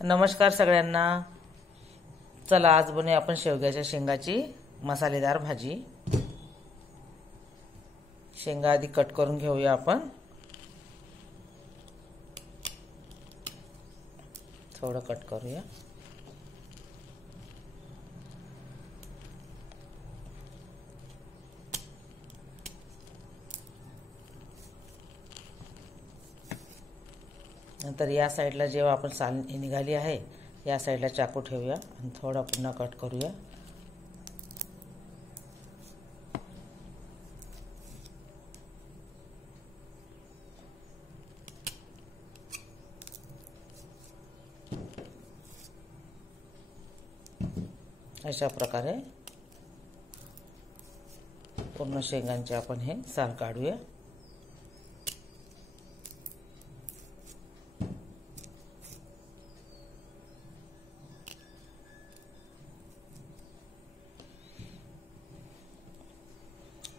नमस्कार सगळ्यांना। चला आज बनवूया आपण शेवग्याच्या शेंगाची मसालेदार भाजी। शेंगा आधी कट करून घेऊया आपण। थोडं कट करूया। नंतर या साइडला जेव्हा आपण साल निघाली आहे या साइडला चाकू ठेवूया आणि थोडा पुन्हा कट करूया। अशा प्रकारे पूर्ण शेंगांचे आपण हे साल काढूया।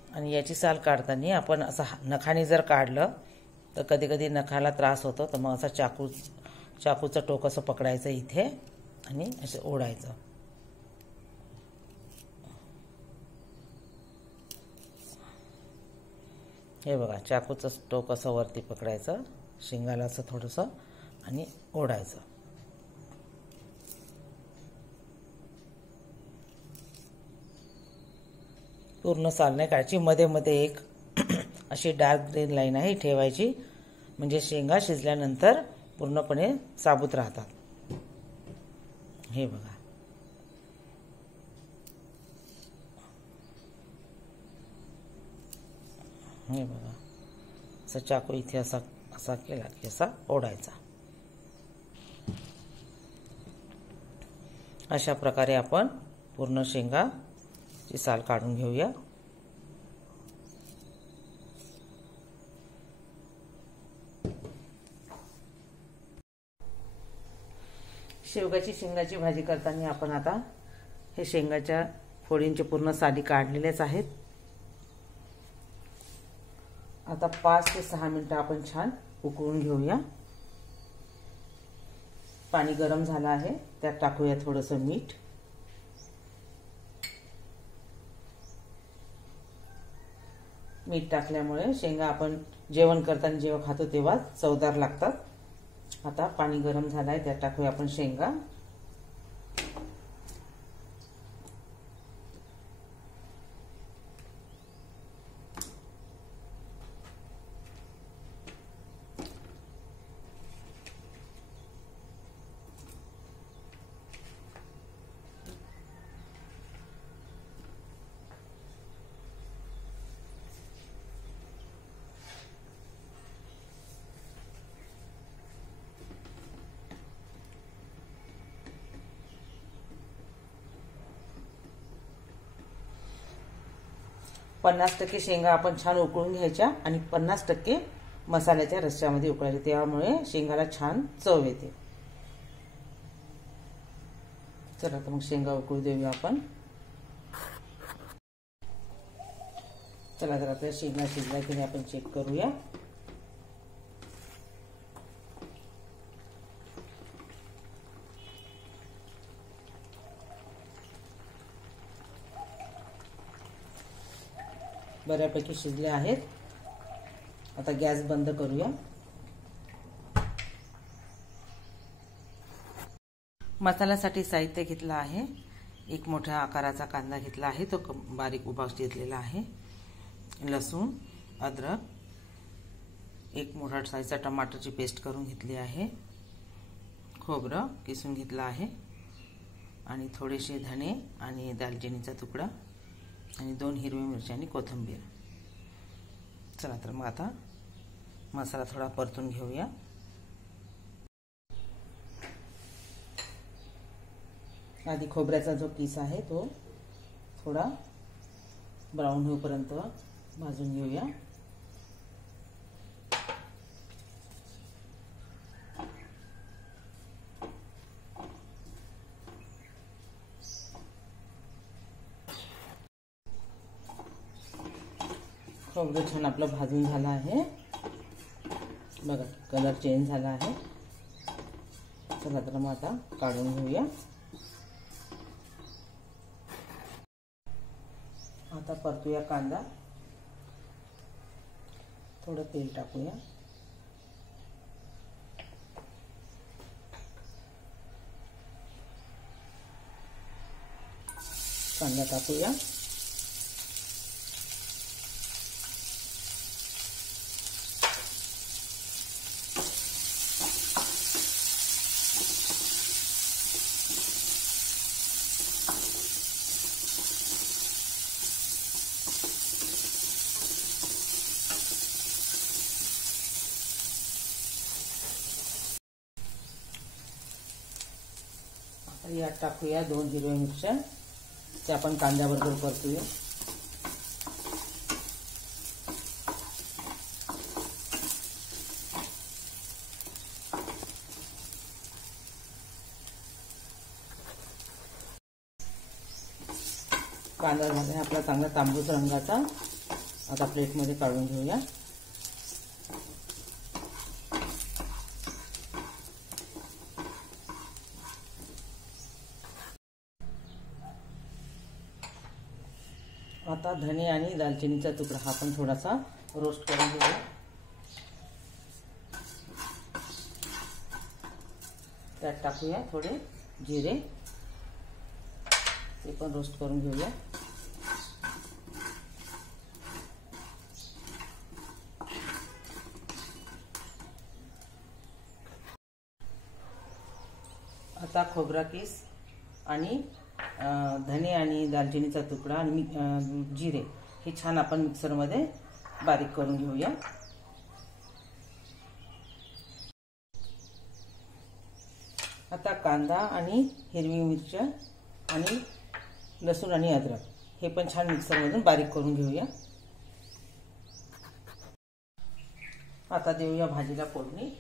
आणि याची साल काढताना आपण असं नखाने जर काढलं तर कधी कधी नखाला त्रास होतो, तर मग असा चाकूचं टोक असं पकडायचं इथे आणि असं ओढायचं। हे बघा, चाकूचं टोक असं वरती पकडायचं, शेंगाला असं थोडंसं आणि ओढायचं। पूर्ण साल नाही काढायची, मध्ये मध्ये एक अशी डार्क ग्रीन लाईन आहे ठेवायची, म्हणजे शेंगा शिजल्यानंतर पूर्णपणे साबूत राहतात। हे बघा, हे बघा, असा चाकू इथे असा केला की असा ओढायचा। अशा प्रकारे आपण पूर्ण शेंगाची साल काढून घेऊया। शेवगाची शेंगाची भाजी करताना आपण आता हे शेंगाच्या फोडींचे पूर्ण साली काढलेलेच आहेत। आता 5 ते 6 मिनिटं आपण छान उकळून घेऊया। पाणी गरम झालं आहे, त्यात टाकूया थोडंसं मीठ। मीठ टाकल्यामुळे शेंगा आपण जेवण करताना जेव्हा खातो तेव्हा चवदार लागतात। आता पाणी गरम झालं आहे, त्यात टाकूया आपण शेंगा। पन्नास टक्के शेंगा आपण छान उकळून घ्यायच्या आणि 50% मसाल्याच्या रश्श्यामध्ये उकळायचे, त्यामुळे शेंगाला छान चव येते। चला तर मग शेंगा उकळू देऊया आपण। चला तर आपल्या शेंगा शिजल्या की आपण चेक करूया। बऱ्यापैकी शिजले आहेत। आता गॅस बंद करूया। मसाल्यासाठी साहित्य घेतलं आहे, एक मोठ्या आकाराचा कांदा घेतला आहे, तो बारीक उभा चिरलेला आहे। लसूण, अद्रक, एक मोठा साईजचा टमाटरची पेस्ट करून घेतली आहे। खोबरं किसून घेतलं आहे आणि थोडेसे धणे आणि दालचिनीचा तुकडा आणि 2 हिरवी मिरची आणि कोथिंबीर। चला तर मग आता मसाला थोडा परतून घेऊया। आधी खोबऱ्याचा जो किस आहे तो थोडा ब्राऊन होईपर्यंत भाजून घेऊया। खोबरं छान आपलं भाजून झालं आहे। बघा कलर चेंज झाला आहे। चला तर मग आता काढून घेऊया। आता परतूया कांदा, थोडं तेल टाकूया, कांदा टाकूया, यात टाकूया 2 हिरव्या मिरच्या, त्या आपण कांद्याबरोबर परतूया। कांदा झाला आपला चांगला तांबूस रंगाचा। आता प्लेटमध्ये काढून घेऊया। आता धने आणि दालचिनीचा तुकडा हा पण थोडासा रोस्ट करून घेऊया। त्यात टाकूया थोडे जिरे, ते पण रोस्ट करून घेऊया। आता खोबरा किस आणि धने आणि दालचिनीचा तुकडा आणि जिरे हे छान आपण मिक्सरमध्ये बारीक करून घेऊया। आता कांदा आणि हिरवी मिरच्या आणि लसूण आणि अद्रक हे पण छान मिक्सरमधून बारीक करून घेऊया। आता देऊया भाजीला फोडणी।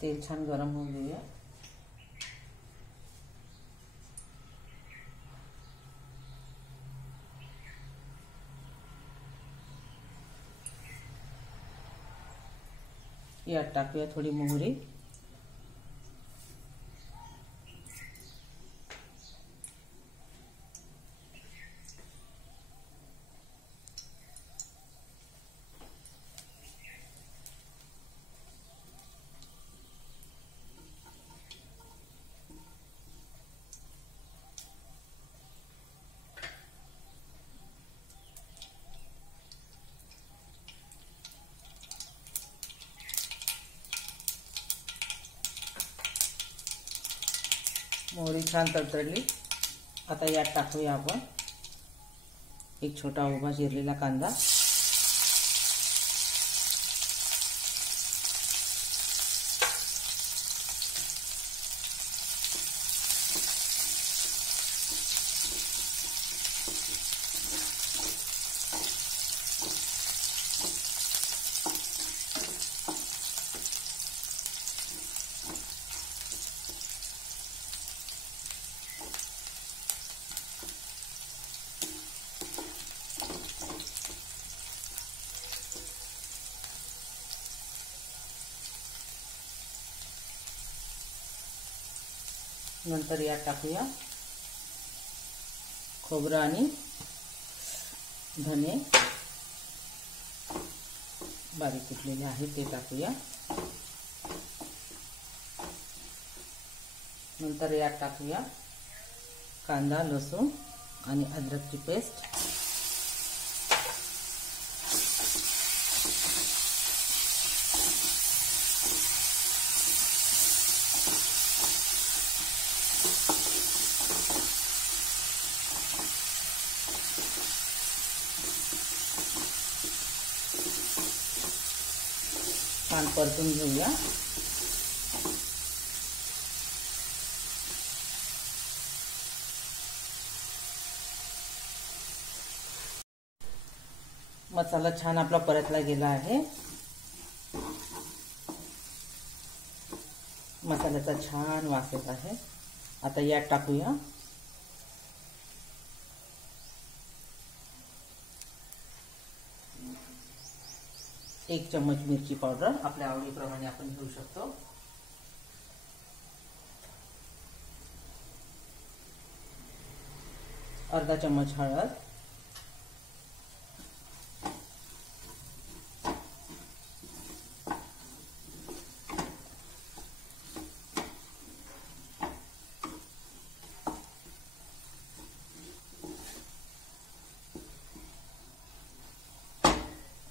तेल छान गरम होऊन देऊया। यात टाकूया थोडी मोहरी, मोहरी छान तडतडली। आता यात टाकूया आपण एक छोटा उभा चिरलेला कांदा, नंतर यात टाकूया खोबरं आणि धने बारीक कुटलेले आहे ते टाकूया। नंतर यात टाकूया कांदा, लसूण आणि अद्रकची पेस्ट, छान परतून घेऊया। मसाला छान आपला परतला गेला आहे. मसाल्याचा छान वास येत आहे. आता यात टाकूया एक चम्मच मिरची पावडर. आपल्या आवडीप्रमाणे आपण घेऊ शकतो. अर्धा चम्मच हळद,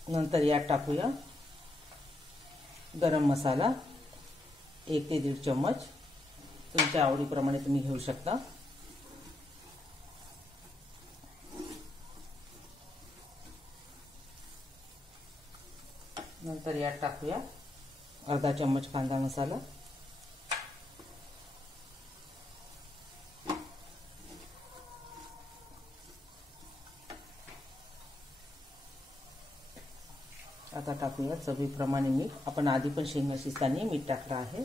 नंतर यात टाकूया गरम मसाला 1 ते 1.5 चम्मच. तुमच्या आवडीप्रमाणे तुम्ही घेऊ शकता. नंतर यात टाकूया अर्धा चम्मच कांदा मसाला, आता टाकूया चवीप्रमाणे मीठ. आपण आधी पण शेंगा शिजताना मीठ टाकलं आहे.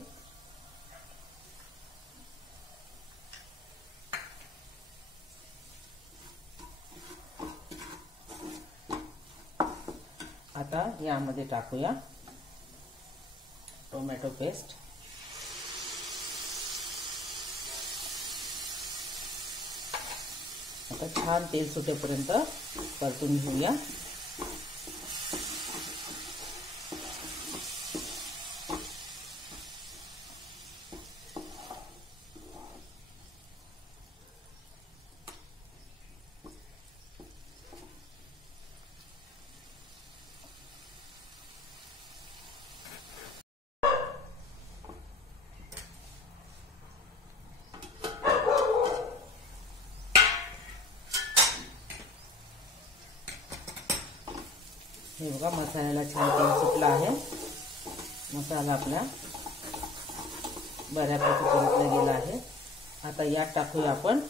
आता यामध्ये टाकूया टोमॅटो पेस्ट. आता छान तेल सुटेपर्यंत परतून घेऊया. हे बघा मसाल्याला छान तेल सुटलं आहे. मसाला आपला बऱ्यापैकी परतला गेला आहे. आता यात टाकूया आपण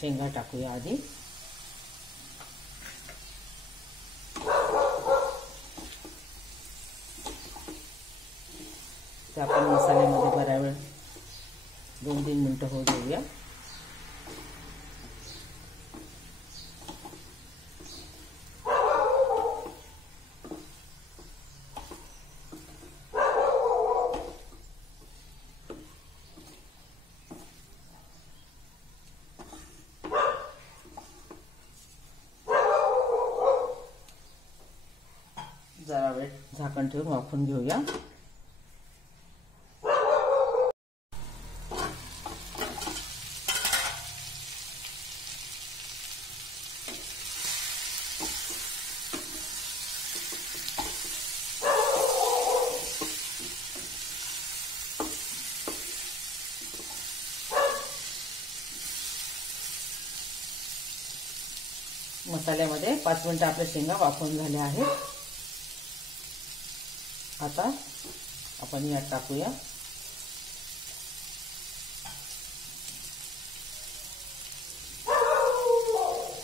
शेंगा टाकूया आधी. ते आपण मसाल्यामध्ये बऱ्या वेळ 2-3 मिनिटं होऊ देऊया. जरा वेळ झाकण ठेवून वाफवून घेऊया. मसाल्यामध्ये 5 मिनिटं आपल्या शेंगा वाफवून झाल्या आहेत. आता आपण यात टाकूया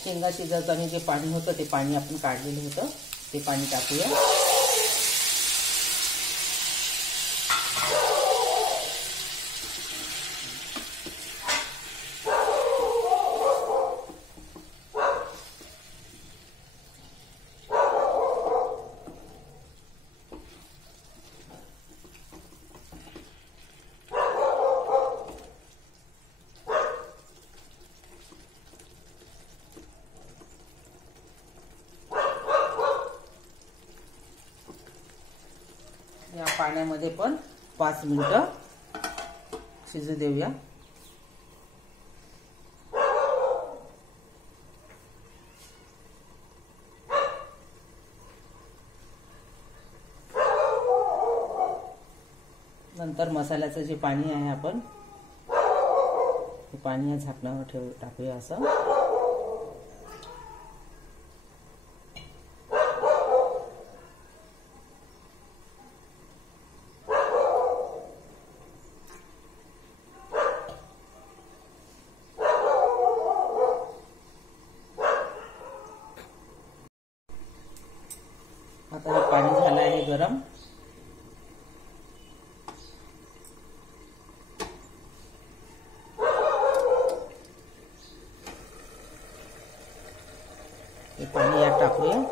शेंगा शिजवताना जे पाणी होतं ते पाणी आपण काढलेलं होतं ते पाणी टाकूया. या पाण्यामध्ये पण 5 मिनिटं शिजू देऊया. नंतर मसाल्याचं जे पाणी आहे आपण ते पाणी या झाकणावर टाकूया असं. आता हे पाणी झालं आहे गरम. हे पाणी यात टाकूया.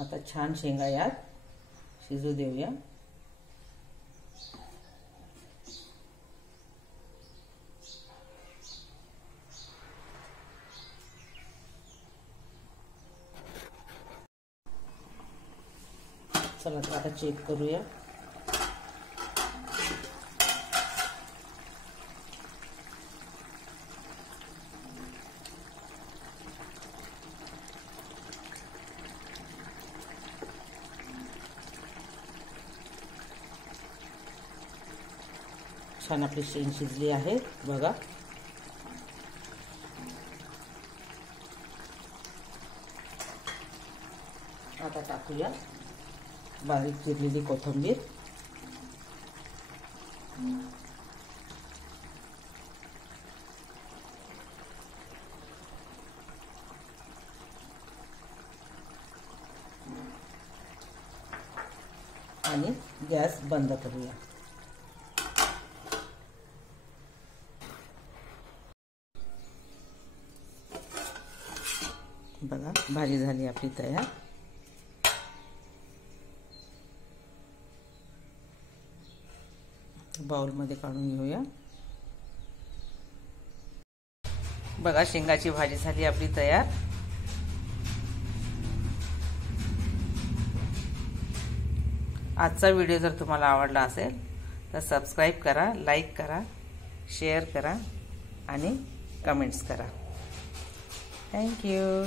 आता छान शेंगा यात शिजू देऊया. चला तर आता चेक करूया. छान आपली शेंग शिजली आहे बघा. आता टाकूया बारीक चिरलेली कोथिंबीर. आणि गॅस बंद करूया. बघा भाजी झाली आपली तयार. बाउलमध्ये काढून घेऊया. बघा शेंगाची भाजी झाली आपली तयार. आजचा व्हिडिओ जर तुम्हाला आवडला असेल तर सबस्क्राईब करा, लाईक करा, शेअर करा आणि कमेंट्स करा. Thank you.